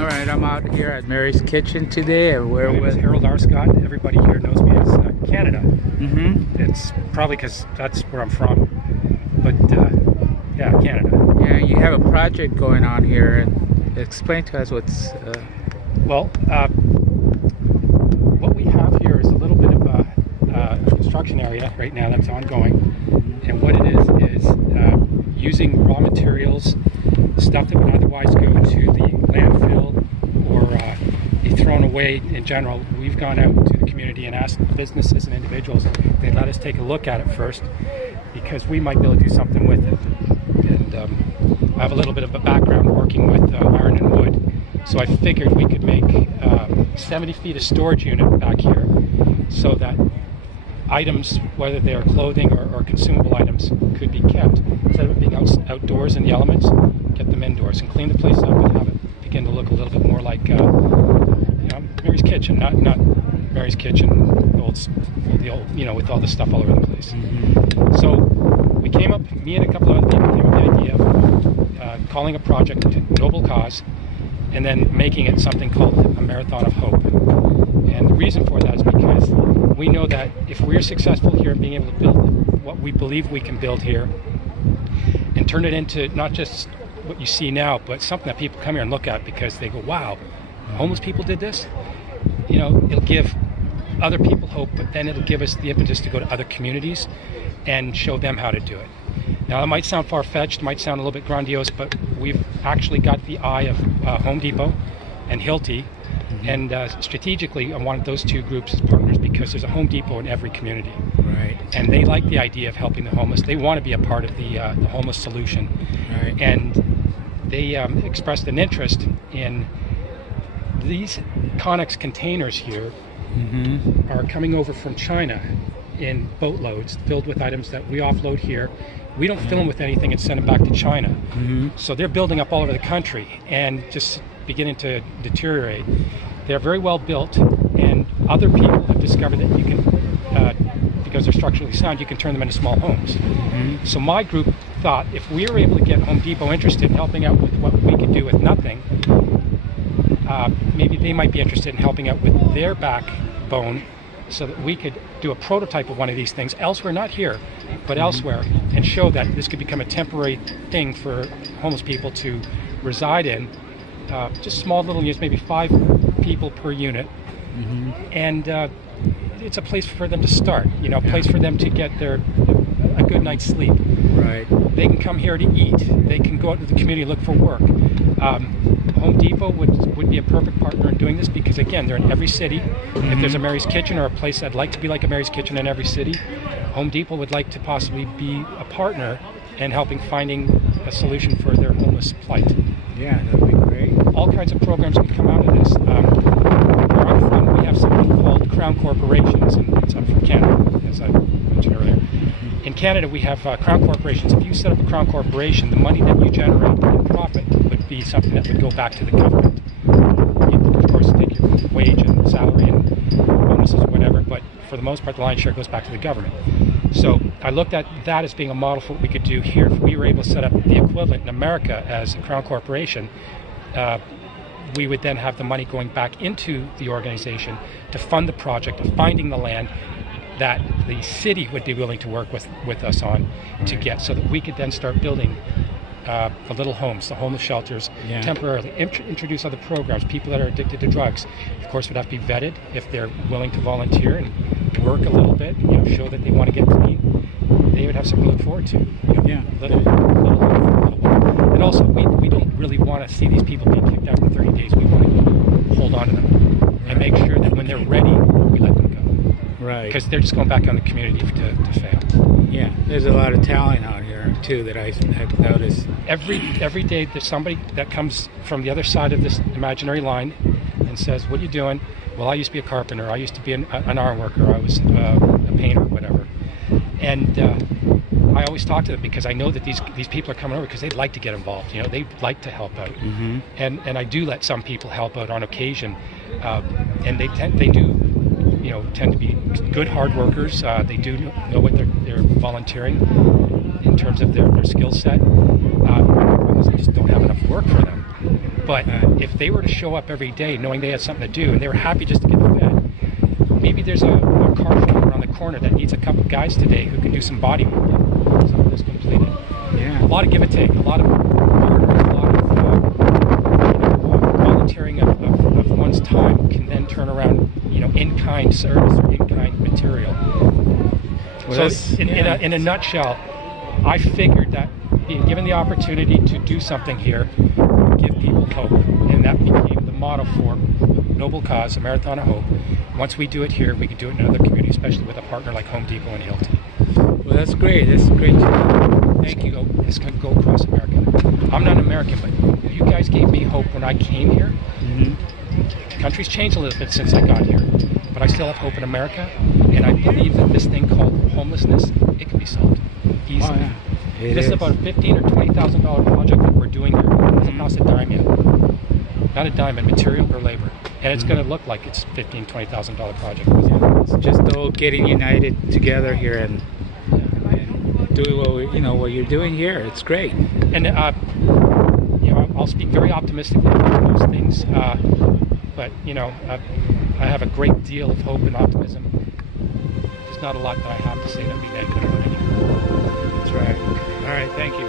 All right, I'm out here at Mary's Kitchen today. My name is Harold R. Scott. Everybody here knows me as Canada. Mm-hmm. It's probably because that's where I'm from. But yeah, Canada. Yeah, you have a project going on here. And explain to us what's. Well, what we have here is a little bit of a construction area right now that's ongoing. And what it is using raw materials, stuff that would otherwise go to the landfill or be thrown away in general. We've gone out to the community and asked businesses and individuals if they'd let us take a look at it first, because we might be able to do something with it. And I have a little bit of a background working with iron and wood, so I figured we could make 70 feet of storage unit back here so that items, whether they're clothing or consumable items, could be kept. Instead of it being outdoors in the elements, get them indoors and clean the place up and have it begin to look a little bit more like Mary's Kitchen, not Mary's Kitchen, the old, with all the stuff all over the place. Mm-hmm. So we came up, me and a couple of other people came up with the idea of calling a project a noble cause and then making it something called a Marathon of Hope. And the reason for that is because we know that if we're successful here in being able to build what we believe we can build here and turn it into not just what you see now, but something that people come here and look at because they go, wow, homeless people did this? It'll give other people hope, but then it'll give us the impetus to go to other communities and show them how to do it. Now, it might sound far-fetched, might sound a little bit grandiose, but we've actually got the eye of Home Depot and Hilti. And strategically, I wanted those two groups as partners because there's a Home Depot in every community. Right. And they like the idea of helping the homeless. They want to be a part of the homeless solution. Right. And they expressed an interest in these Connex containers here. Mm-hmm. Are coming over from China in boatloads filled with items that we offload here. We don't fill them with anything and send them back to China. Mm-hmm. So they're building up all over the country and just beginning to deteriorate. They're very well built, and other people have discovered that you can, because they're structurally sound, you can turn them into small homes. Mm-hmm. So my group thought if we were able to get Home Depot interested in helping out with what we could do with nothing, maybe they might be interested in helping out with their backbone so that we could do a prototype of one of these things elsewhere, not here, but elsewhere, and show that this could become a temporary thing for homeless people to reside in. Just small little units, maybe 5 people per unit. Mm-hmm. And it's a place for them to start, a place for them to get a good night's sleep. Right. They can come here to eat. They can go out to the community and look for work. Home Depot would be a perfect partner in doing this because, again, they're in every city. Mm-hmm. If there's a Mary's Kitchen or a place that'd like to be like a Mary's Kitchen in every city, Home Depot would like to possibly be a partner in helping finding a solution for their homeless plight. Yeah, that'd be great. All kinds of programs could come out of this. Where I'm from, we have something called Crown Corporations, and I'm from Canada, as I mentioned earlier. In Canada, we have Crown Corporations. If you set up a Crown Corporation, the money that you generate in profit would be something that would go back to the government. You, of course, take your wage and salary and bonuses or whatever, but for the most part, the lion's share goes back to the government. So I looked at that as being a model for what we could do here. If we were able to set up the equivalent in America as a Crown Corporation, we would then have the money going back into the organization to fund the project of finding the land that the city would be willing to work with us on to get, so that we could then start building the little homes, the homeless shelters, temporarily. Introduce other programs. People that are addicted to drugs, of course, would have to be vetted if they're willing to volunteer and work a little bit, show that they want to get clean. They would have something to look forward to. Little while. And also, we don't really want to see these people being kicked out in 30 days. We want to hold on to them and make sure that when they're ready, we let them go. Right. Because they're just going back on the community to fail. Yeah, there's a lot of talent out here too that I've noticed. Every day there's somebody that comes from the other side of this imaginary line and says, "What are you doing?" Well, I used to be a carpenter. I used to be an iron worker. I was a painter, whatever. And I always talk to them because I know that these people are coming over because they'd like to get involved. They'd like to help out. Mm-hmm. And I do let some people help out on occasion, and they do tend to be good hard workers. They do know what they're volunteering in terms of their skill set. Because they just don't have enough work for them. But Right. if they were to show up every day knowing they had something to do and they were happy just to get fed, maybe there's a car shop around the corner that needs a couple guys today who can do some body movement. Some of this completed. Yeah. A lot of give and take, a lot of bartering, a lot of volunteering of one's time can then turn around, in-kind service or in-kind material. Well, So in a nutshell, I figured that being given the opportunity to do something here would give people hope, and that became the motto for Noble Cause, a Marathon of Hope. Once we do it here, we can do it in another community, especially with a partner like Home Depot and Hilton. Well, that's great. That's great. Thank you. This can go across America. I'm not American, but you guys gave me hope when I came here. Mhm. The country's changed a little bit since I got here, but I still have hope in America, and I believe that this thing called homelessness, it can be solved easily. Oh, yeah. It This is about a $15,000 or $20,000 project that we're doing here. It doesn't cost a dime yet. Not a dime in material or labor. And it's going to look like it's $15,000, $20,000 project. It's just all getting united together here and doing what you're doing here. It's great. And I'll speak very optimistically about those things. But I have a great deal of hope and optimism. There's not a lot that I have to say that would be negative about anything. That's right. All right. Thank you.